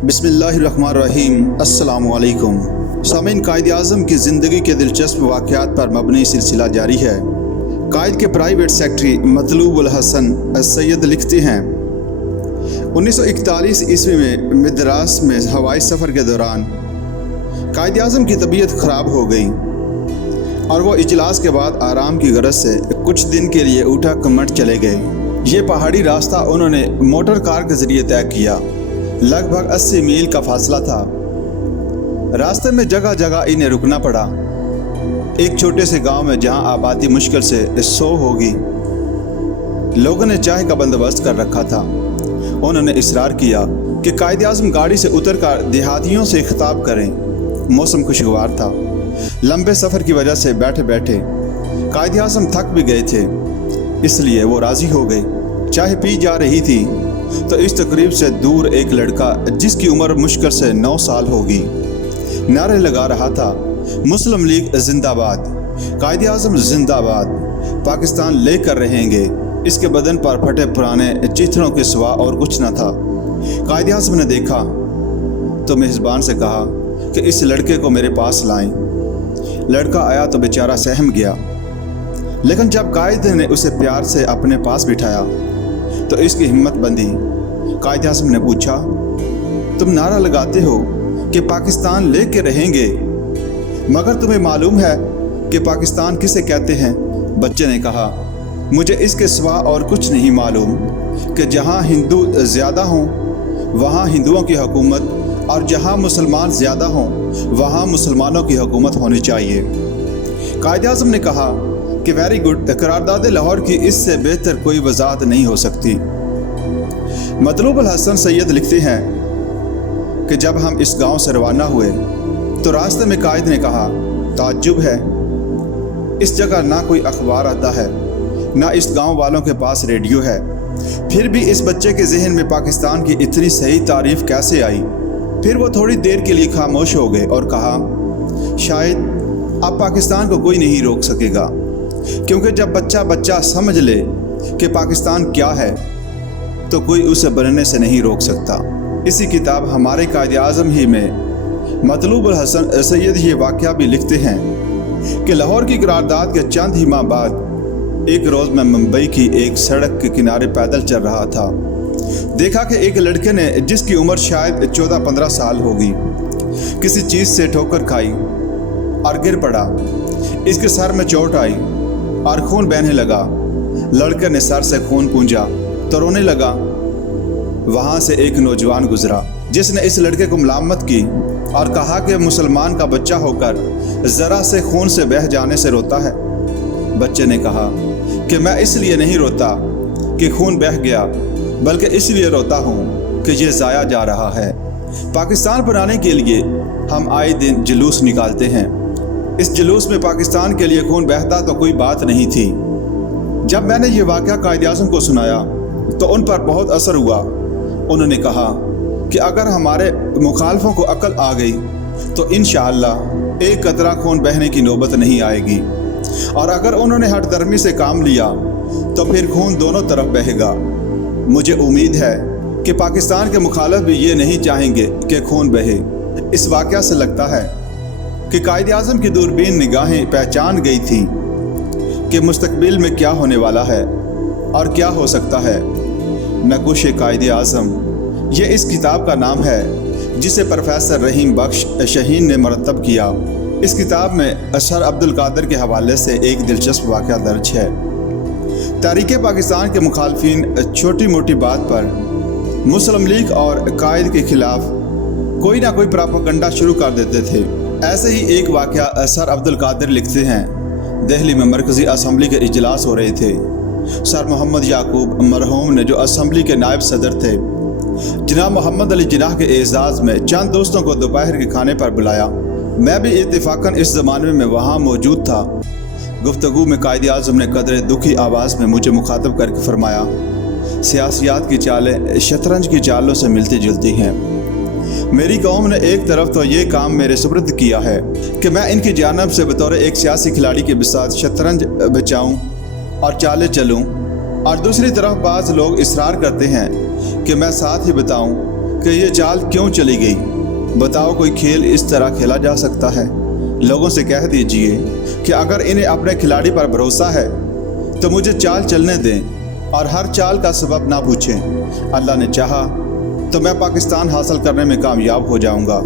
बिस्मिल्लाहिर्रहमानिर्रहीम। अस्सलाम वालेकुम। सामीन, कायद आज़म की ज़िंदगी के दिलचस्प वाक़यात पर मबनी सिलसिला जारी है। कायद के प्राइवेट सेक्रेटरी मतलूब उल हसन सैयद लिखते हैं, 1941 ईस्वी में मद्रास में हवाई सफ़र के दौरान कायद आज़म की तबीयत ख़राब हो गई और वो इजलास के बाद आराम की गरज से कुछ दिन के लिए ऊटा कमट चले गए। ये पहाड़ी रास्ता उन्होंने मोटर कार के ज़रिए तय किया। लगभग 80 मील का फासला था। रास्ते में जगह जगह इन्हें रुकना पड़ा। एक छोटे से गांव में जहां आबादी मुश्किल से 100 होगी, लोगों ने चाय का बंदोबस्त कर रखा था। उन्होंने इसरार किया कि कायद आज़म गाड़ी से उतरकर देहातियों से खिताब करें। मौसम खुशगवार था। लंबे सफ़र की वजह से बैठे बैठे कायद आज़म थक भी गए थे, इसलिए वो राज़ी हो गए। चाय पी जा रही थी तो इस तकरीब से दूर एक लड़का जिसकी उम्र मुश्किल से 9 साल होगी, नारे लगा रहा था, मुस्लिम लीग जिंदाबाद, कायद आज़म जिंदाबाद, पाकिस्तान लेकर रहेंगे। इसके बदन पर फटे पुराने चित्रों के सिवा और कुछ न था। कायद आज़म ने देखा तो मेज़बान से कहा कि इस लड़के को मेरे पास लाएं। लड़का आया तो बेचारा सहम गया, लेकिन जब कायद ने उसे प्यार से अपने पास बिठाया तो इसकी हिम्मत बंधी। कायद आज़म ने पूछा, तुम नारा लगाते हो कि पाकिस्तान लेके रहेंगे, मगर तुम्हें मालूम है कि पाकिस्तान किसे कहते हैं? बच्चे ने कहा, मुझे इसके सिवा और कुछ नहीं मालूम कि जहाँ हिंदू ज़्यादा हों वहाँ हिंदुओं की हुकूमत और जहाँ मुसलमान ज़्यादा हों वहाँ मुसलमानों की हुकूमत होनी चाहिए। कायद आज़म ने कहा कि वेरी गुड, करारदाद लाहौर की इससे बेहतर कोई वजाहत नहीं हो सकती। मतलूब उल हसन सैयद लिखते हैं कि जब हम इस गांव से रवाना हुए तो रास्ते में कायद ने कहा, ताज्जुब है, इस जगह ना कोई अखबार आता है, ना इस गांव वालों के पास रेडियो है, फिर भी इस बच्चे के जहन में पाकिस्तान की इतनी सही तारीफ कैसे आई? फिर वो थोड़ी देर के लिए खामोश हो गए और कहा, शायद अब पाकिस्तान को कोई नहीं रोक सकेगा, क्योंकि जब बच्चा समझ ले कि पाकिस्तान क्या है तो कोई उसे बनने से नहीं रोक सकता। इसी किताब हमारे कायद आज़म ही में मतलूब उल हसन सैयद ये वाक़या भी लिखते हैं कि लाहौर की करारदाद के चंद ही माह बाद एक रोज़ मैं मुंबई की एक सड़क के किनारे पैदल चल रहा था। देखा कि एक लड़के ने, जिसकी उम्र शायद 14-15 साल होगी, किसी चीज़ से ठोकर खाई और गिर पड़ा। इसके सर में चोट आई और खून बहने लगा। लड़के ने सर से खून पूंजा तो रोने लगा। वहाँ से एक नौजवान गुजरा जिसने इस लड़के को मलामत की और कहा कि मुसलमान का बच्चा होकर ज़रा से खून से बह जाने से रोता है। बच्चे ने कहा कि मैं इसलिए नहीं रोता कि खून बह गया, बल्कि इसलिए रोता हूँ कि ये ज़ाया जा रहा है। पाकिस्तान बनाने के लिए हम आए दिन जुलूस निकालते हैं। इस जुलूस में पाकिस्तान के लिए खून बहता तो कोई बात नहीं थी। जब मैंने ये वाक़या कायद आज़म को सुनाया तो उन पर बहुत असर हुआ। उन्होंने कहा कि अगर हमारे मुखालफों को अकल आ गई तो इंशाअल्लाह एक कतरा खून बहने की नौबत नहीं आएगी, और अगर उन्होंने हठधर्मी से काम लिया तो फिर खून दोनों तरफ बहेगा। मुझे उम्मीद है कि पाकिस्तान के मुखालिफ भी ये नहीं चाहेंगे कि खून बहे। इस वाक़या से लगता है कि कायद आज़म की दूरबीन निगाहें पहचान गई थी कि मुस्तकबिल में क्या होने वाला है और क्या हो सकता है। नकुश कायद आज़म, ये इस किताब का नाम है जिसे प्रोफेसर रहीम बख्श शहीन ने मरतब किया। इस किताब में सर अब्दुल कादिर के हवाले से एक दिलचस्प वाक़या दर्ज है। तहरीक पाकिस्तान के मुखालफिन छोटी मोटी बात पर मुस्लिम लीग और कायद के खिलाफ कोई ना कोई प्रोपेगेंडा शुरू कर देते थे। ऐसे ही एक वाक़या सर अब्दुल कादिर लिखते हैं, दिल्ली में मरकज़ी असम्बली के इजलास हो रहे थे। सर मोहम्मद याकूब मरहूम ने, जो असम्बली के नायब सदर थे, जनाब मोहम्मद अली जिन्नाह के एजाज़ में चंद दोस्तों को दोपहर के खाने पर बुलाया। मैं भी इत्तेफाकन इस ज़माने में वहाँ मौजूद था। गुफ्तगू में कायद आज़म ने कदरे दुखी आवाज़ में मुझे मुखातब करके फरमाया, सियासियात की चालें शतरंज की चालों से मिलती जुलती हैं। मेरी कौम ने एक तरफ तो ये काम मेरे सुपुर्द किया है कि मैं इनकी जानब से बतौर एक सियासी खिलाड़ी के साथ शतरंज बचाऊं और चाले चलूं, और दूसरी तरफ बाज़ लोग इसरार करते हैं कि मैं साथ ही बताऊं کہ یہ چال کیوں چلی گئی؟ بتاؤ کوئی کھیل اس طرح کھیلا جا سکتا ہے؟ لوگوں سے کہہ دیجئے کہ اگر انہیں اپنے کھلاڑی پر بھروسہ ہے تو مجھے چال چلنے دیں اور ہر چال کا سبب نہ پوچھیں۔ اللہ نے چاہا تو میں پاکستان حاصل کرنے میں کامیاب ہو جاؤں گا۔